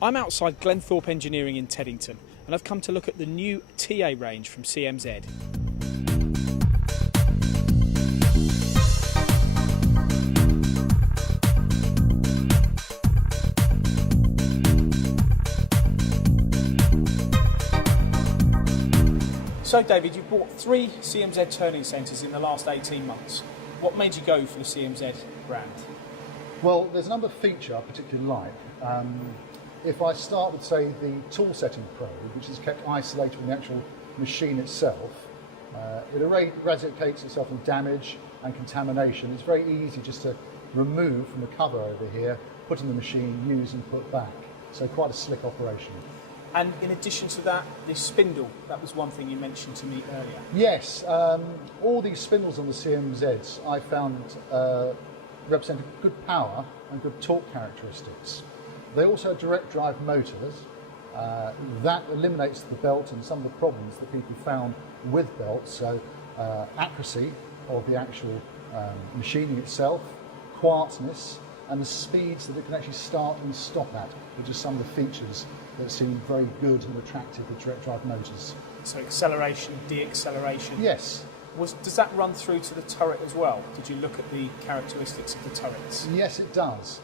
I'm outside Glenthorpe Engineering in Teddington, and I've come to look at the new TA range from CMZ. So David, you bought 3 CMZ turning centres in the last 18 months. What made you go for the CMZ brand? Well, there's a number of features I particularly like. If I start with, say, the tool setting probe, which is kept isolated from the actual machine itself, it eradicates itself from damage and contamination. It's very easy just to remove from the cover over here, put in the machine, use and put back. So quite a slick operation. And in addition to that, this spindle, that was one thing you mentioned to me earlier. Yes, all these spindles on the CMZs I found represent good power and good torque characteristics. They also have direct drive motors. That eliminates the belt and some of the problems that people found with belts. So accuracy of the actual machining itself, quietness, and the speeds that it can actually start and stop at, which are some of the features that seem very good and attractive with direct drive motors. So acceleration, de-acceleration. Yes. Does that run through to the turret as well? Did you look at the characteristics of the turrets? Yes, it does.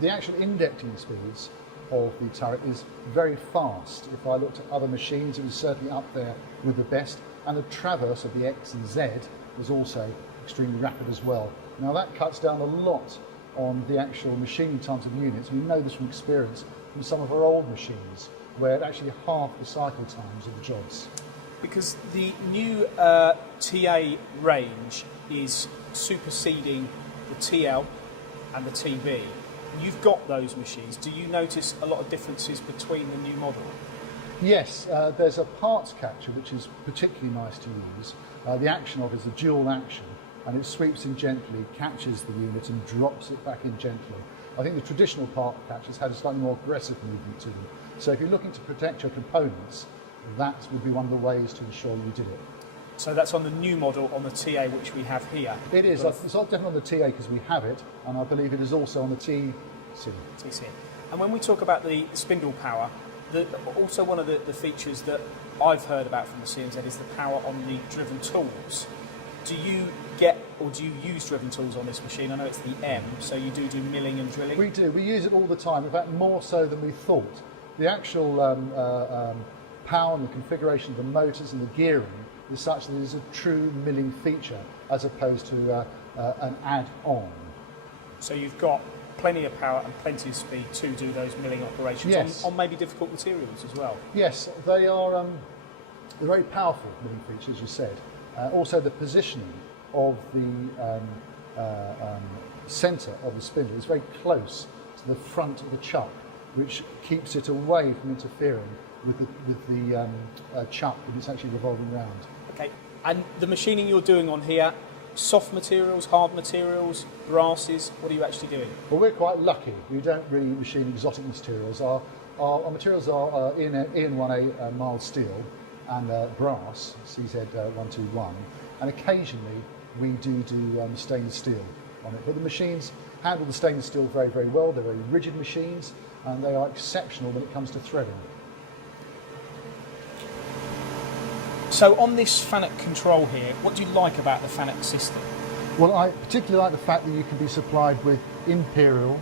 The actual indexing speeds of the turret is very fast. If I looked at other machines, it was certainly up there with the best. And the traverse of the X and Z was also extremely rapid as well. Now that cuts down a lot on the actual machining times of units. We know this from experience from some of our old machines, where it actually halved the cycle times of the jobs. Because the new TA range is superseding the TL and the TB. You've got those machines. Do you notice a lot of differences between the new model? Yes, there's a parts catcher which is particularly nice to use. The action of it is a dual action, and it sweeps in gently, catches the unit and drops it back in gently. I think the traditional part catchers had a slightly more aggressive movement to them. So if you're looking to protect your components, that would be one of the ways to ensure you did it. So that's on the new model on the TA which we have here? It is. It's not definitely on the TA because we have it, and I believe it is also on the TC. TC. And when we talk about the spindle power, also one of the features that I've heard about from the CMZ is the power on the driven tools. Do you get, or do you use driven tools on this machine? I know it's the M, so you do milling and drilling? We do. We use it all the time, in fact more so than we thought. The actual power and the configuration of the motors and the gearing is such that it is a true milling feature as opposed to an add-on. So you've got plenty of power and plenty of speed to do those milling operations. Yes. on maybe difficult materials as well. Yes, they are they're very powerful milling features, as you said. Also the positioning of the centre of the spindle is very close to the front of the chuck, which keeps it away from interfering with the chuck when it's actually revolving round. Okay, and the machining you're doing on here, soft materials, hard materials, brasses, what are you actually doing? Well, we're quite lucky. We don't really machine exotic materials. Our materials are EN1A mild steel and brass, CZ121, and occasionally we do stainless steel on it. But the machines handle the stainless steel very, very well. They're very rigid machines, and they are exceptional when it comes to threading. So on this FANUC control here, what do you like about the FANUC system? Well, I particularly like the fact that you can be supplied with imperial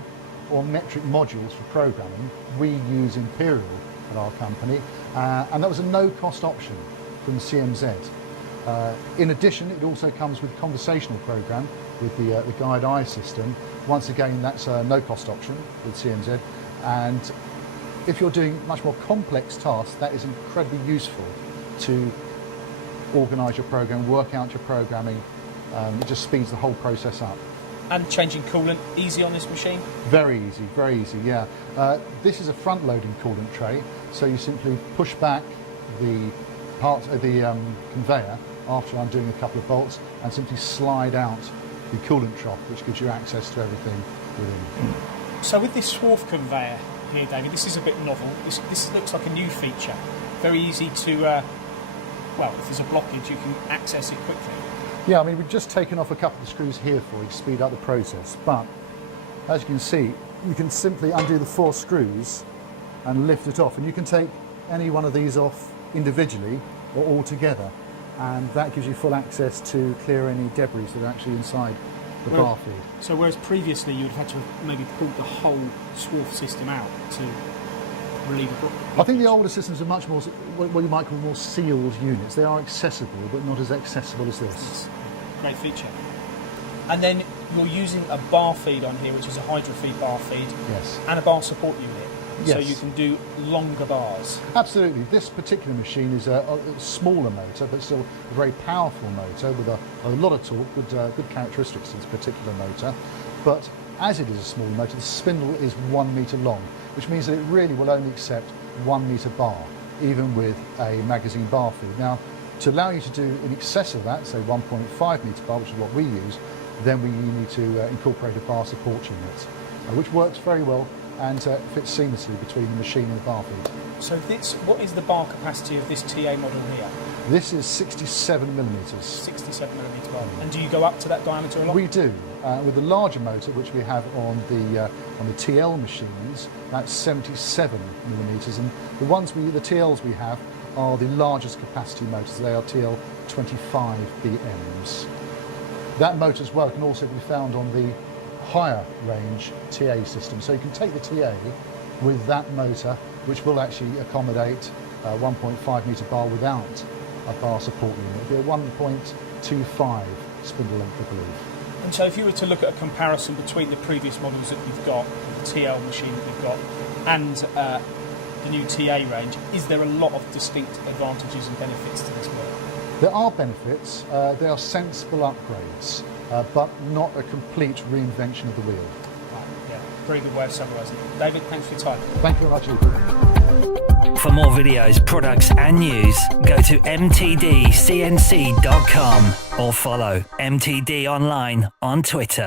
or metric modules for programming. We use imperial at our company, and that was a no-cost option from CMZ. In addition, it also comes with conversational program with the Guide Eye system. Once again, that's a no-cost option with CMZ, and if you're doing much more complex tasks, that is incredibly useful to organise your program, work out your programming. It just speeds the whole process up. And changing coolant, easy on this machine? Very easy, yeah. This is a front-loading coolant tray, so you simply push back the conveyor after undoing a couple of bolts and simply slide out the coolant trough, which gives you access to everything within. So with this swarf conveyor here, David, this is a bit novel. This looks like a new feature. Very easy to, well, if there's a blockage, you can access it quickly. Yeah, I mean, we've just taken off a couple of screws here for you to speed up the process, but as you can see, you can simply undo the 4 screws and lift it off. And you can take any one of these off individually or all together, and that gives you full access to clear any debris that are actually inside the bar feed. So whereas previously you'd have had to have maybe pulled the whole swarf system out to relieve a I think the older systems are much more what you might call more sealed units. They are accessible, but not as accessible as this. Great feature. And then you're using a bar feed on here, which is a hydro feed bar feed, Yes. and a bar support unit. So Yes. you can do longer bars. Absolutely. This particular machine is a smaller motor, but still a very powerful motor with a lot of torque, good characteristics to this particular motor. But as it is a smaller motor, the spindle is 1 metre long, which means that it really will only accept 1 metre bar, even with a magazine bar feed. Now, to allow you to do in excess of that, say 1.5 metre bar, which is what we use, then we need to incorporate a bar support unit, which works very well and fits seamlessly between the machine and the bar feed. So what is the bar capacity of this TA model here? This is 67 millimetres. 67 millimetre bar. And do you go up to that diameter a lot? We do. With the larger motor, which we have on the TL machines, that's 77 millimetres, and the TLs we have are the largest capacity motors. They are TL 25 BMs. That motor as well can also be found on the higher range TA system. So you can take the TA with that motor, which will actually accommodate 1.5 metre bar without a bar support unit. It'll be a 1.25 spindle length, I believe. And so if you were to look at a comparison between the previous models that we've got, the TL machine that we've got, and the new TA range, is there a lot of distinct advantages and benefits to this model? There are benefits. They are sensible upgrades, but not a complete reinvention of the wheel. Right, yeah, very good way of summarising it. David, thanks for your time. Thank you very much, Ethan. For more videos, products and news, go to mtdcnc.com or follow MTD Online on Twitter.